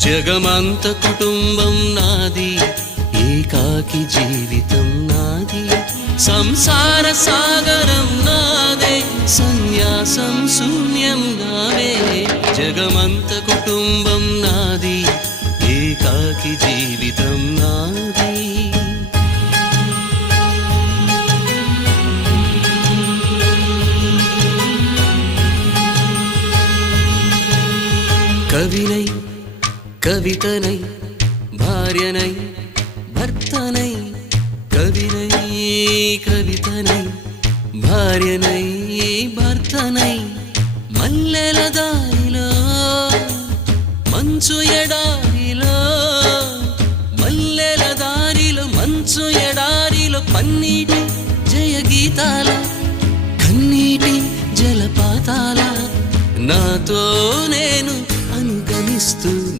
జగమంత కుటుంబం నాది, ఏకాకి జీవితం నాది, సంసార సాగరం నాదే, సన్యాసం శూన్యం నావే. జగమంత కుటుంబం నాది, ఏకాకి జీవితం నాది. కవినై కవితనై భార్యనై భర్తనై, కవినై కవితనై భార్యనై భర్తనై, మల్లెల దారిలో మంచు ఎడారిలో, మల్లెల దారిలో మంచు ఎడారిలో, పన్నీటి జయ గీతాల కన్నీటి జలపాతాల, నాతో నేను అనుగమిస్తూ